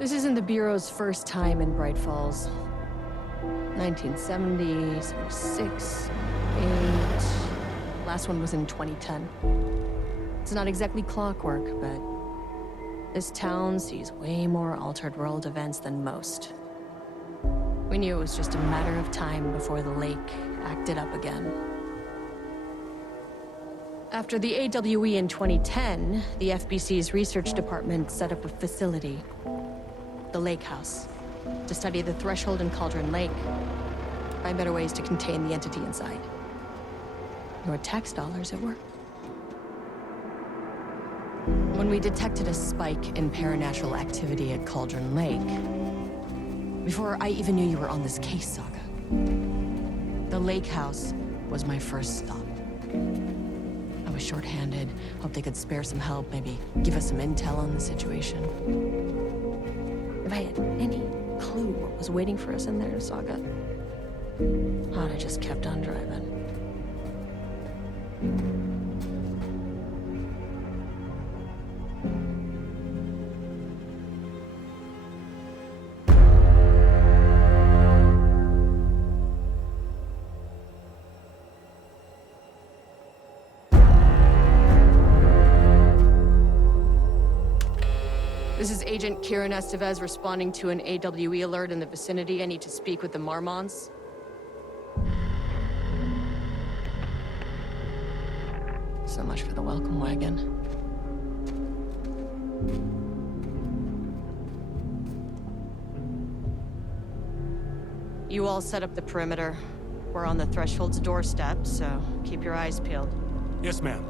This isn't the Bureau's first time in Bright Falls. 1970, 76, 8... Last one was in 2010. It's not exactly clockwork, but this town sees way more altered world events than most. We knew it was just a matter of time before the lake acted up again. After the AWE in 2010, the FBC's research department set up a facility, the Lake House, to study the Threshold and Cauldron Lake, find better ways to contain the entity inside. Your tax dollars at work. When we detected a spike in paranatural activity at Cauldron Lake, before I even knew you were on this case, Saga, the Lake House was my first stop. I was short-handed, hoped they could spare some help, maybe give us some intel on the situation. If I had any clue what was waiting for us in there, Saga, I'd have just kept on driving. This is Agent Kieran Estevez responding to an AWE alert in the vicinity. I need to speak with the Marmons. So much for the welcome wagon. You all set up the perimeter. We're on the Threshold's doorstep, so keep your eyes peeled. Yes, ma'am.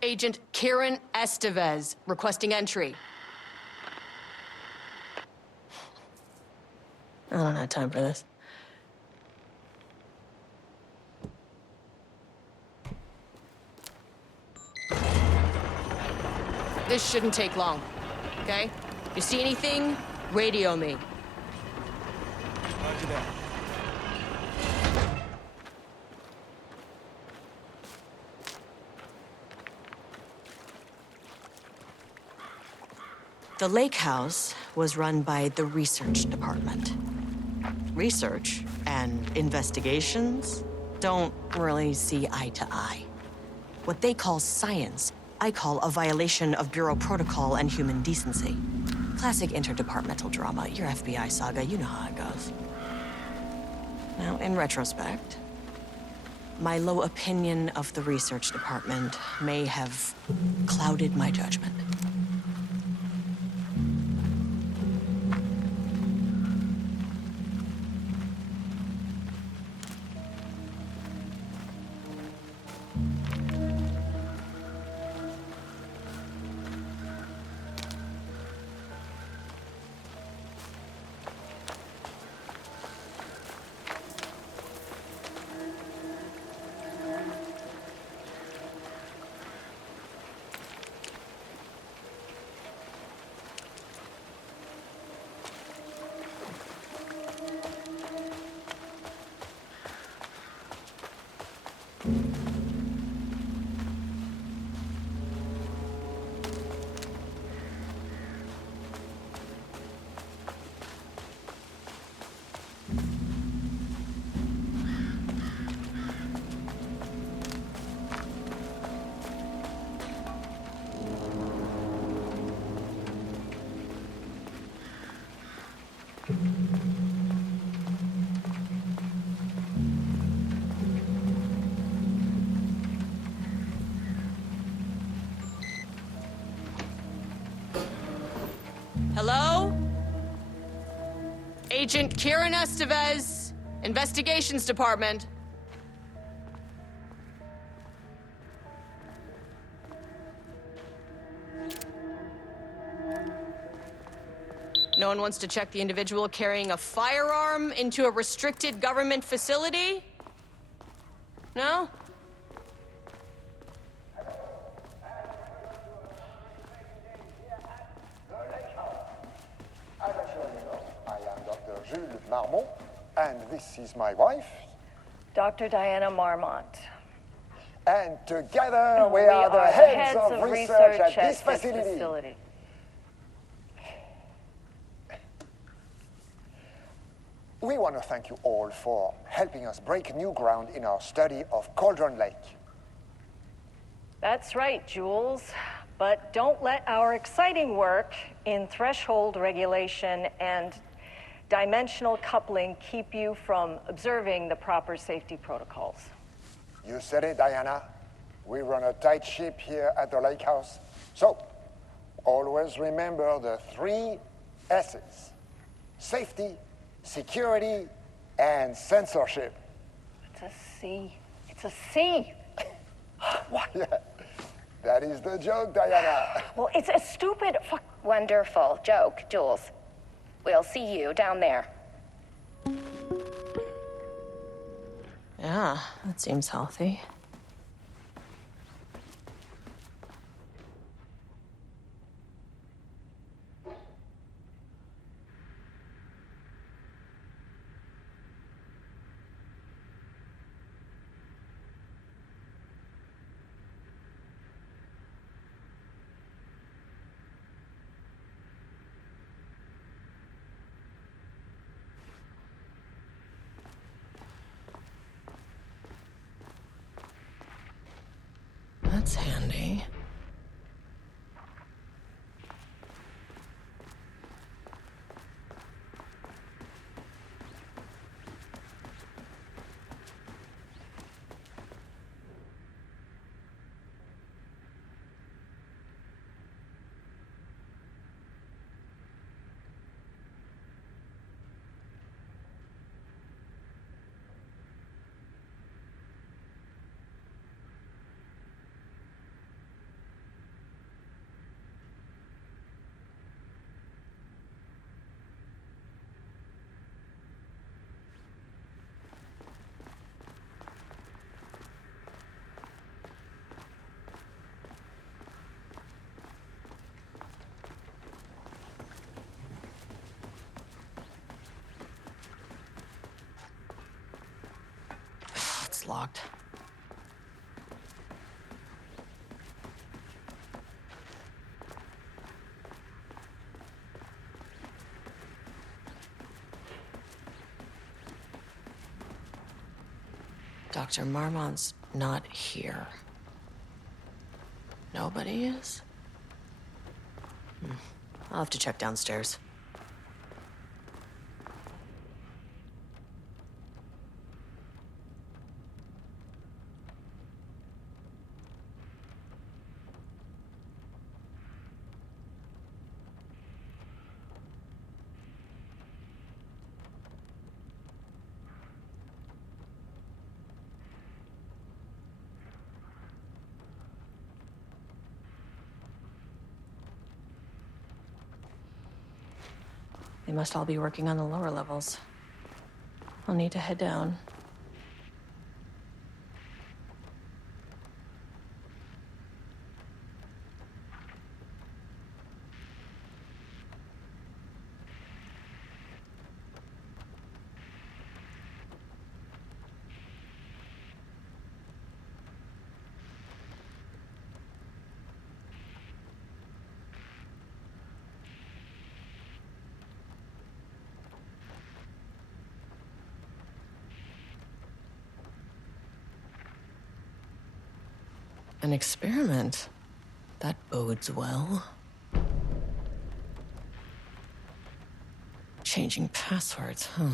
Agent Kieran Estevez, requesting entry. I don't have time for this. This shouldn't take long, okay? You see anything, radio me. Roger that. The Lake House was run by the research department. Research and investigations don't really see eye to eye. What they call science, I call a violation of Bureau protocol and human decency. Classic interdepartmental drama. Your FBI saga, you know how it goes. Now, in retrospect, my low opinion of the research department may have clouded my judgment. Hello? Agent Kieran Estevez, Investigations Department. No one wants to check the individual carrying a firearm into a restricted government facility? No? Marmont, and this is my wife. Dr. Diana Marmont. And together we are the heads of research at this facility. We want to thank you all for helping us break new ground in our study of Cauldron Lake. That's right, Jules. But don't let our exciting work in threshold regulation and dimensional coupling keep you from observing the proper safety protocols. You said it, Diana. We run a tight ship here at the lake house. So, always remember the 3 S's. Safety, security, and censorship. It's a C. It's a C. What? Yeah, that is the joke, Diana. Well, it's a stupid Wonderful joke, Jules. We'll see you down there. Yeah, that seems healthy. That's handy. It's locked. Dr. Marmont's not here. Nobody is? I'll have to check downstairs. They must all be working on the lower levels. I'll need to head down. An experiment. That bodes well. Changing passwords, huh?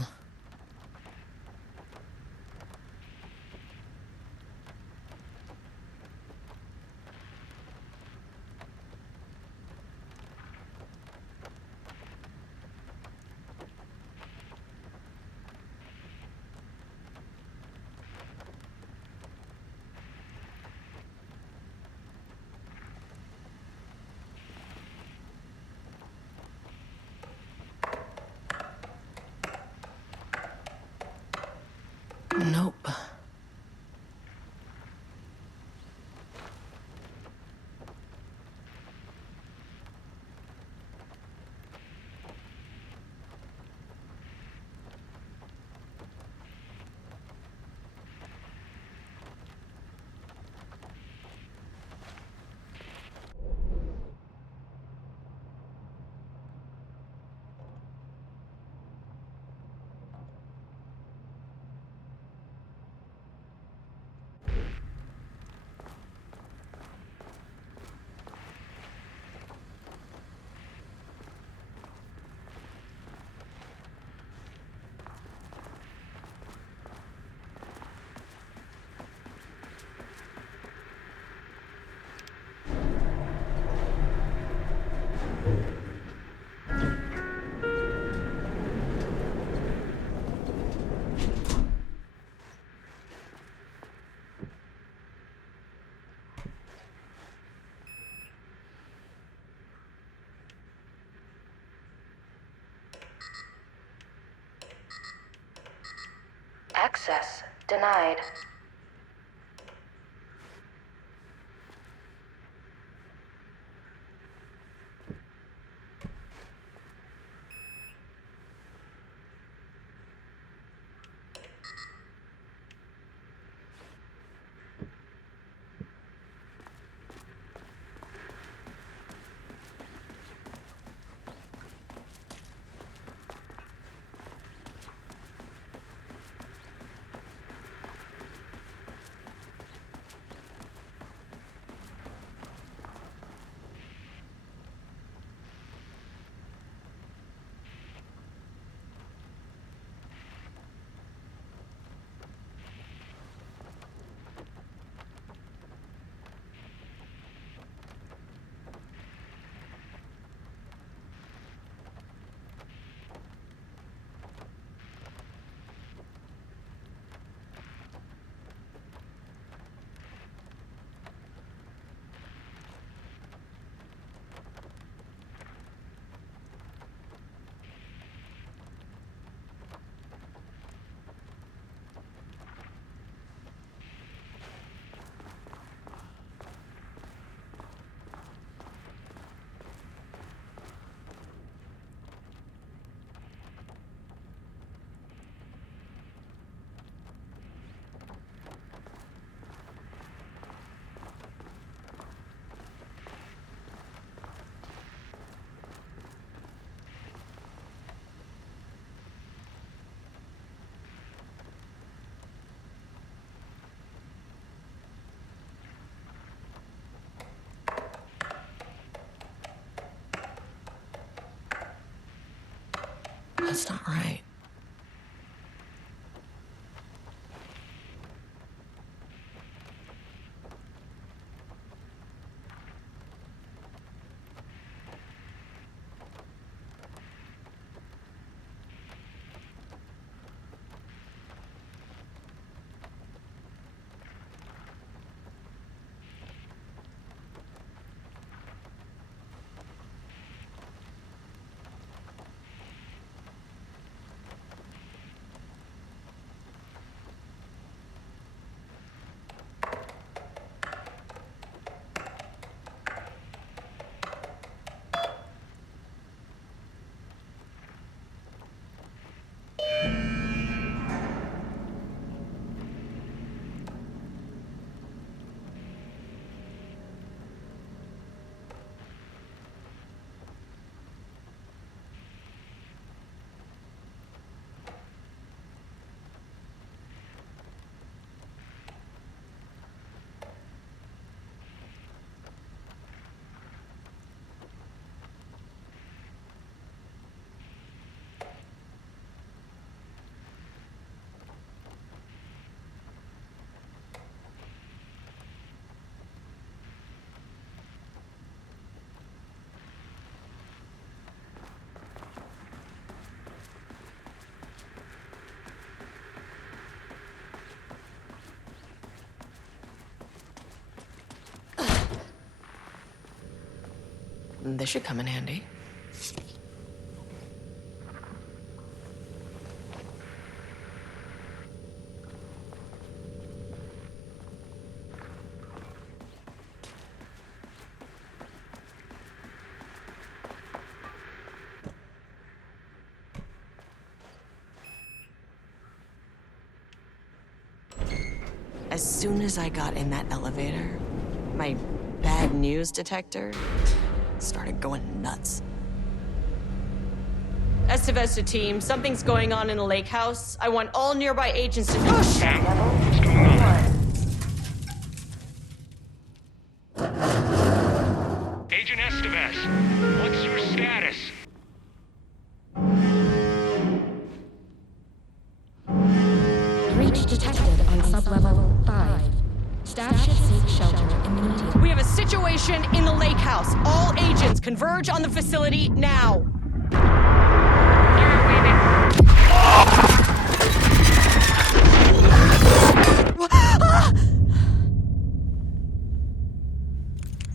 Nope. Access denied. That's not right. This should come in handy. As soon as I got in that elevator, my bad news detector started going nuts. Estevez to team, something's going on in the lake house. I want all nearby agents to push. Sam, what's going on? Agent Estevez, what's your status? Breach detected on sublevel 5. Staff should seek shelter immediately. We have a situation in the lake house. All agents converge on the facility now.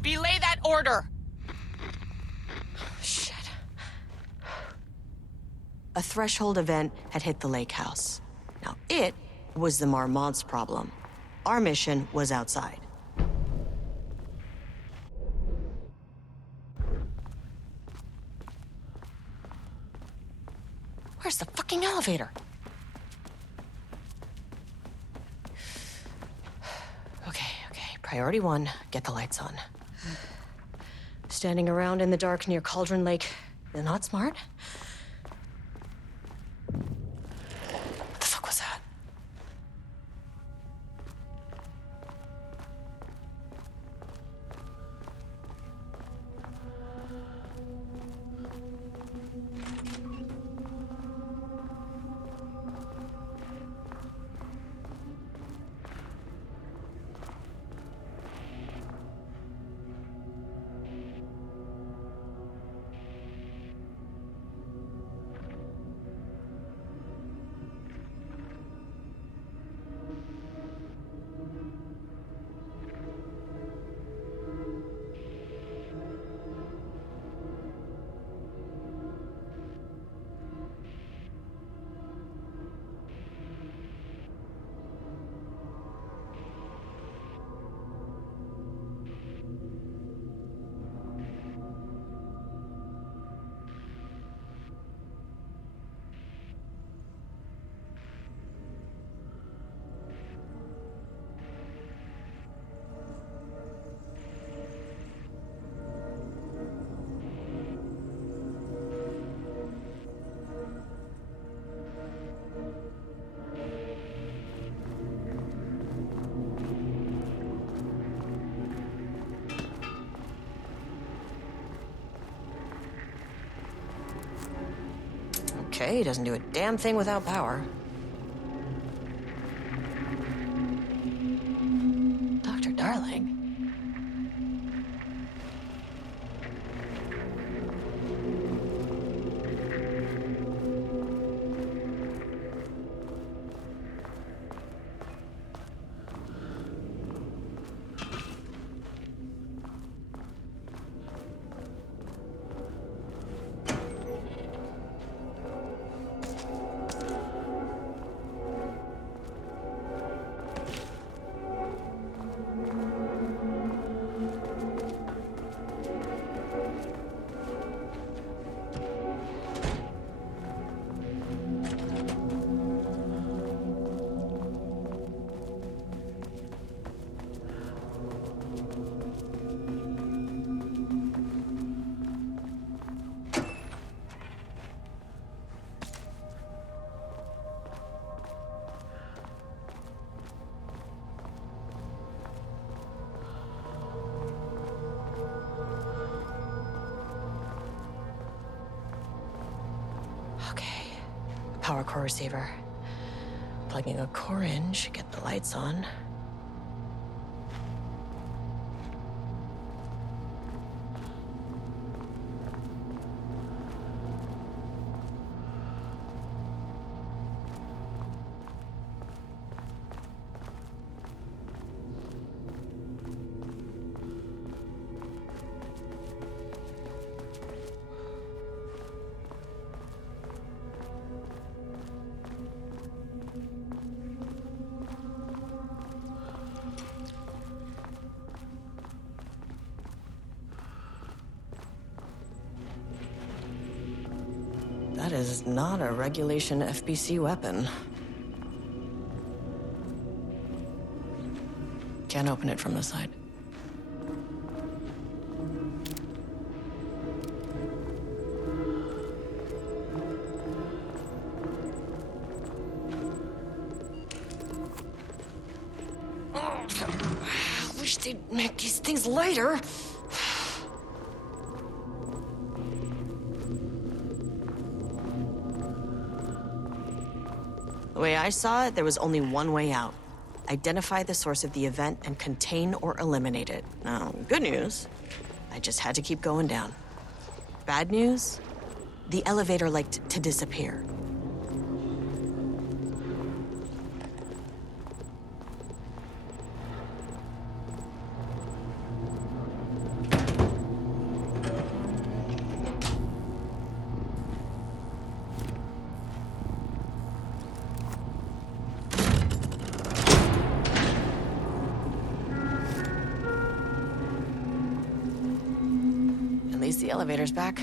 Belay that order. Shit. A threshold event had hit the lake house. Now it was the Marmont's problem. Our mission was outside. Where's the fucking elevator? Okay. Priority 1, get the lights on. Standing around in the dark near Cauldron Lake, not smart? What the fuck was that? Okay, doesn't do a damn thing without power. Dr. Darling? Okay, power core receiver. Plugging a core in should get the lights on. That is not a regulation FBC weapon. Can't open it from the side. Oh, I wish they'd make these things lighter. The way I saw it, there was only one way out. Identify the source of the event and contain or eliminate it. Now, good news, I just had to keep going down. Bad news, the elevator liked to disappear. least the elevator's back.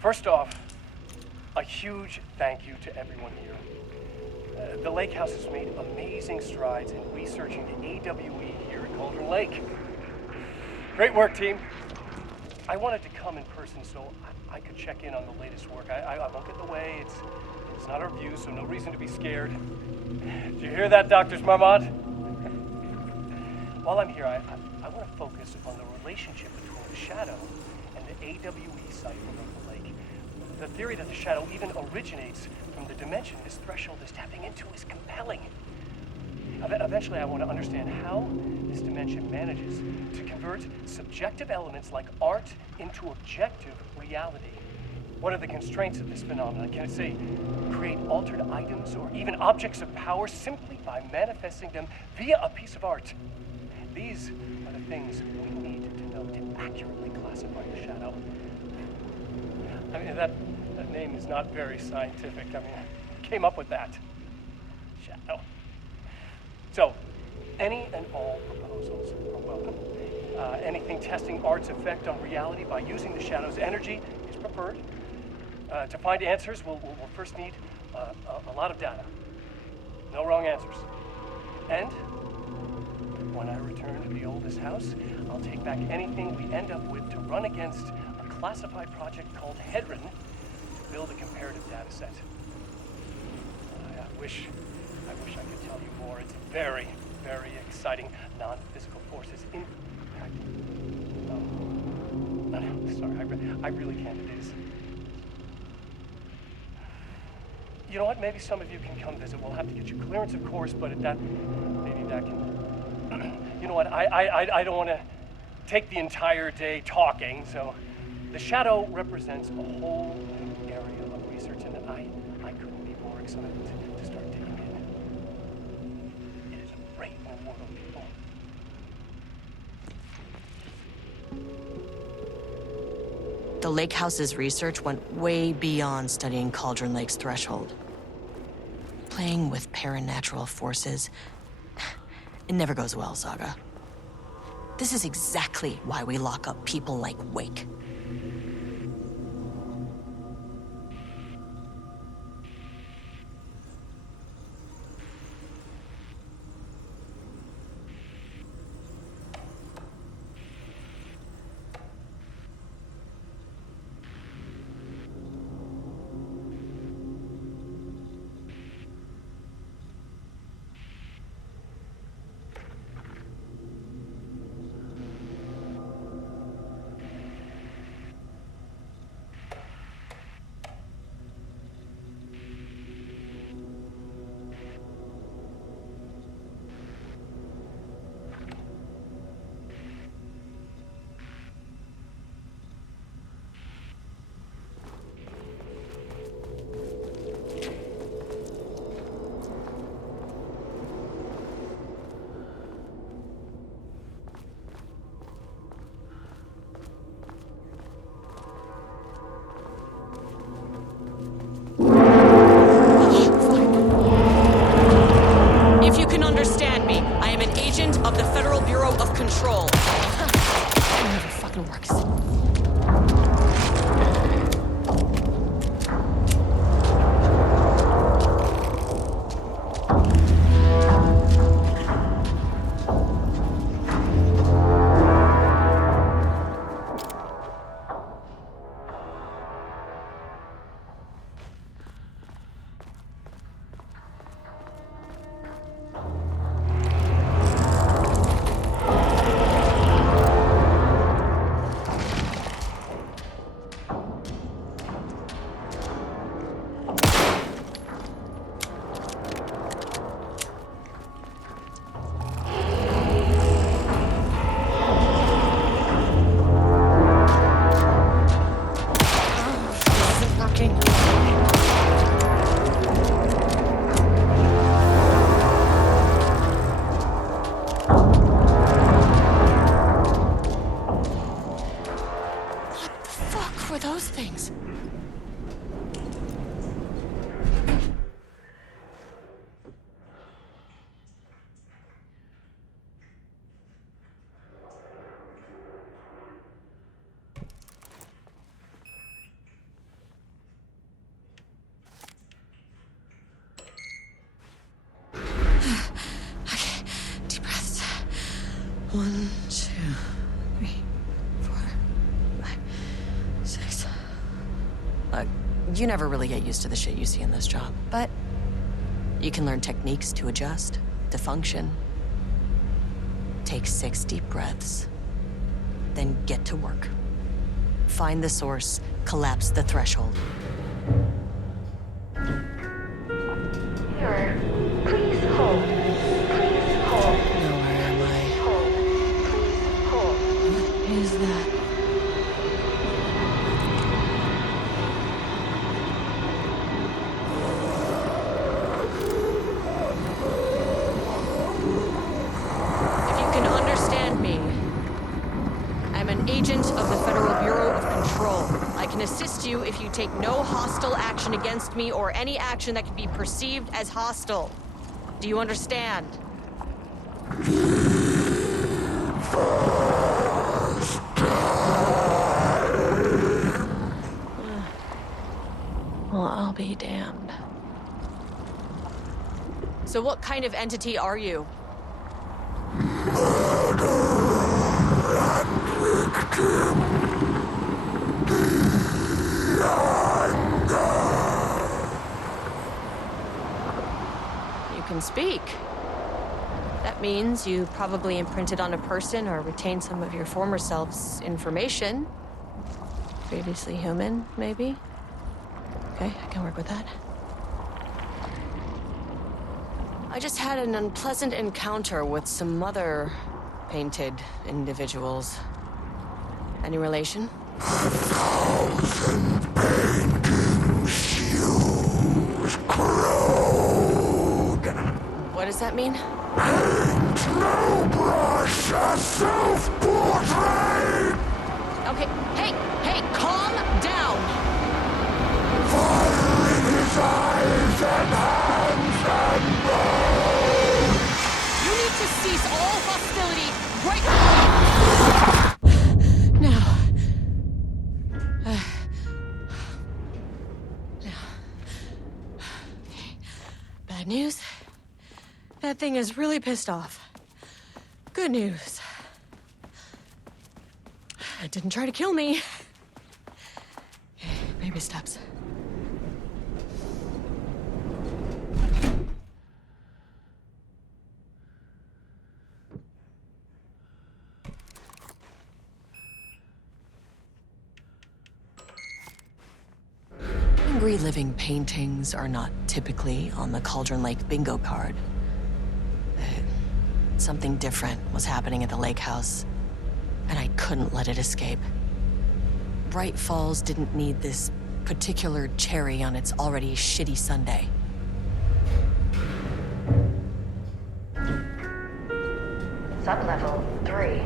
First off, a huge thank you to everyone here. The Lake House has made amazing strides in researching the AWE here at Cauldron Lake. Great work, team. I wanted to come in person so I could check in on the latest work. I won't get in the way. It's not our view, so no reason to be scared. Do you hear that, Dr. Marmont? While I'm here, I want to focus on the relationship between the Shadow and the AWE site over the lake. The theory that the Shadow even originates from the dimension this threshold is tapping into is compelling. Eventually, I want to understand how this dimension manages to convert subjective elements like art into objective reality. What are the constraints of this phenomenon? Can it, say, create altered items or even objects of power simply by manifesting them via a piece of art? These are the things we need to know to accurately classify the Shadow. I mean, that name is not very scientific. I mean, I came up with that. Shadow. So, any and all proposals are welcome. Anything testing art's effect on reality by using the Shadow's energy is preferred. To find answers, we'll first need a lot of data. No wrong answers. And when I return to the oldest house, I'll take back anything we end up with to run against a classified project called Hedron to build a comparative data set. I wish I could tell you more. It's very, very exciting. Non-physical forces impacting. No, sorry, I really can't. It is. You know what? Maybe some of you can come visit. We'll have to get you clearance, of course, but maybe that can. You know what? I don't want to take the entire day talking. So, the Shadow represents a whole new area of research, and I couldn't be more excited to start digging in. It is a great new world, people. The Lake House's research went way beyond studying Cauldron Lake's threshold. Playing with paranatural forces, it never goes well, Saga. This is exactly why we lock up people like Wake. fucking works. This isn't working. What the fuck were those things? Okay, deep breaths. 1, 2, 3, 4, 5, 6. Look, you never really get used to the shit you see in this job, but you can learn techniques to adjust, to function. Take 6 deep breaths, then get to work. Find the source, collapse the threshold. Mirror, please hold. Please hold. Now where am I? Hold. Please hold. What is that? If you can understand me, I'm an agent of the Federal Bureau of Control. I can assist you if you take no hostile action against me or any action that can be perceived as hostile. Do you understand? Well, I'll be damned. So what kind of entity are you? You can speak. That means you probably imprinted on a person or retained some of your former self's information. Previously human, maybe? Okay, I can work with that. I just had an unpleasant encounter with some other painted individuals. Any relation? What does that mean? Okay, hey, calm down! You need to cease all hostility right now. Bad news. That thing is really pissed off. Good news. It didn't try to kill me. Okay, baby steps. Angry living paintings are not typically on the Cauldron Lake bingo card. Something different was happening at the lake house, and I couldn't let it escape. Bright Falls didn't need this particular cherry on its already shitty sundae. Sublevel 3.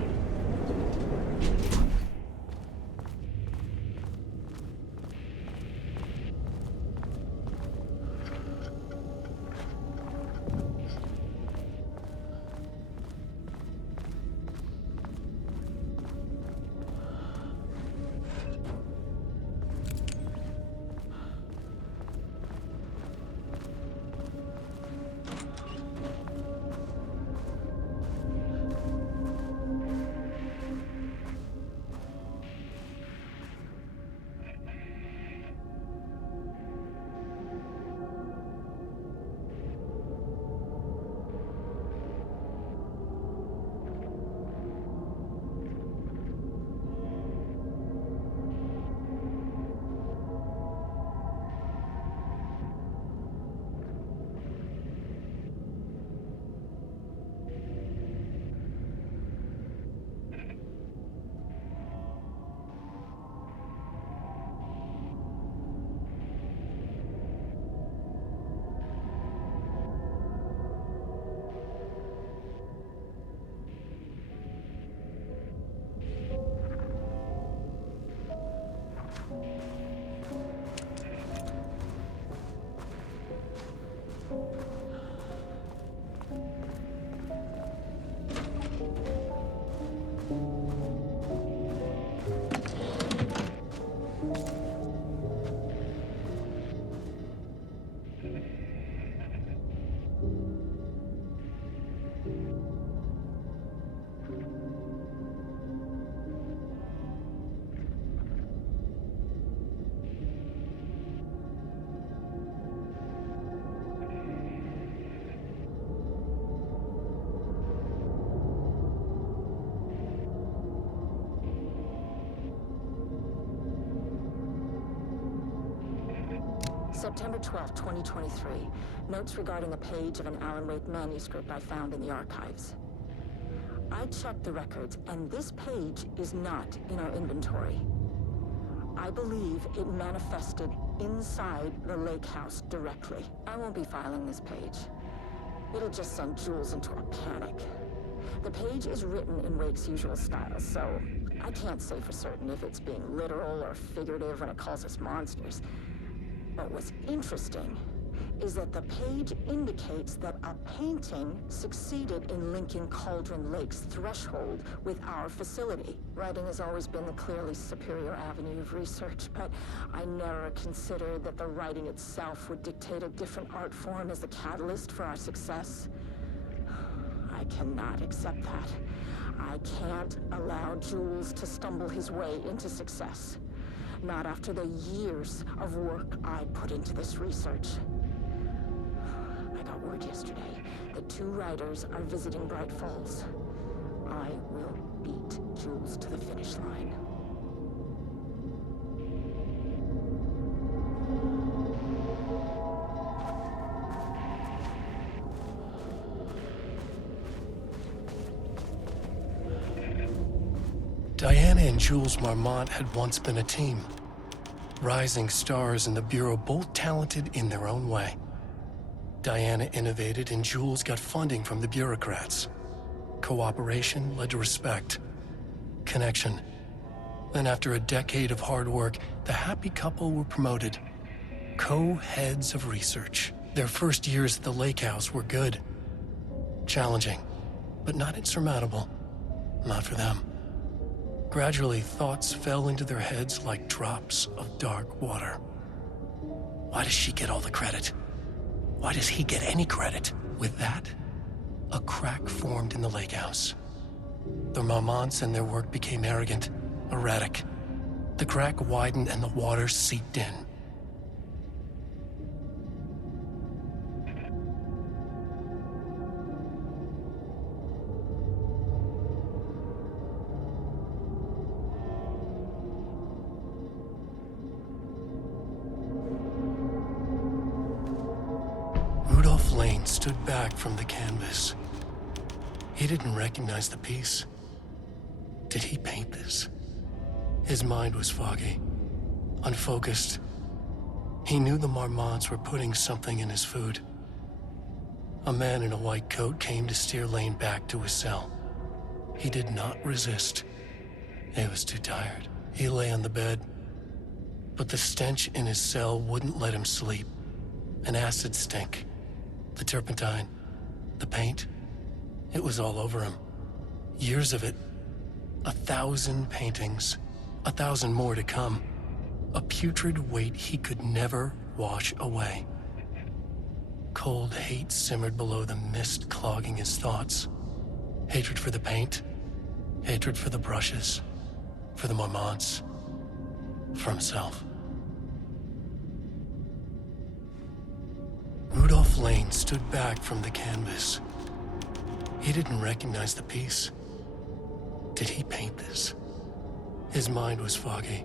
September 12, 2023. Notes regarding a page of an Alan Wake manuscript I found in the archives. I checked the records, and this page is not in our inventory. I believe it manifested inside the lake house directly. I won't be filing this page. It'll just send Jules into a panic. The page is written in Wake's usual style, so I can't say for certain if it's being literal or figurative when it calls us monsters. But what's interesting is that the page indicates that a painting succeeded in linking Cauldron Lake's threshold with our facility. Writing has always been the clearly superior avenue of research, but I never considered that the writing itself would dictate a different art form as the catalyst for our success. I cannot accept that. I can't allow Jules to stumble his way into success. Not after the years of work I put into this research. I got word yesterday that 2 writers are visiting Bright Falls. I will beat Jules to the finish line. Diana and Jules Marmont had once been a team. Rising stars in the Bureau, both talented in their own way. Diana innovated and Jules got funding from the bureaucrats. Cooperation led to respect, connection. Then after a decade of hard work, the happy couple were promoted. Co-heads of research. Their first years at the lake house were good. Challenging, but not insurmountable. Not for them. Gradually, thoughts fell into their heads like drops of dark water. Why does she get all the credit? Why does he get any credit? With that, a crack formed in the lake house. The Marmonts and their work became arrogant, erratic. The crack widened and the water seeped in. Lane stood back from the canvas. He didn't recognize the piece. Did he paint this? His mind was foggy, unfocused. He knew the Marmonts were putting something in his food. A man in a white coat came to steer Lane back to his cell. He did not resist. He was too tired. He lay on the bed, but the stench in his cell wouldn't let him sleep. An acid stink. The turpentine, the paint, it was all over him. Years of it. 1,000 paintings, 1,000 more to come. A putrid weight he could never wash away. Cold hate simmered below the mist clogging his thoughts. Hatred for the paint, hatred for the brushes, for the Marmonts, for himself. Rudolph Lane stood back from the canvas. He didn't recognize the piece. Did he paint this? His mind was foggy,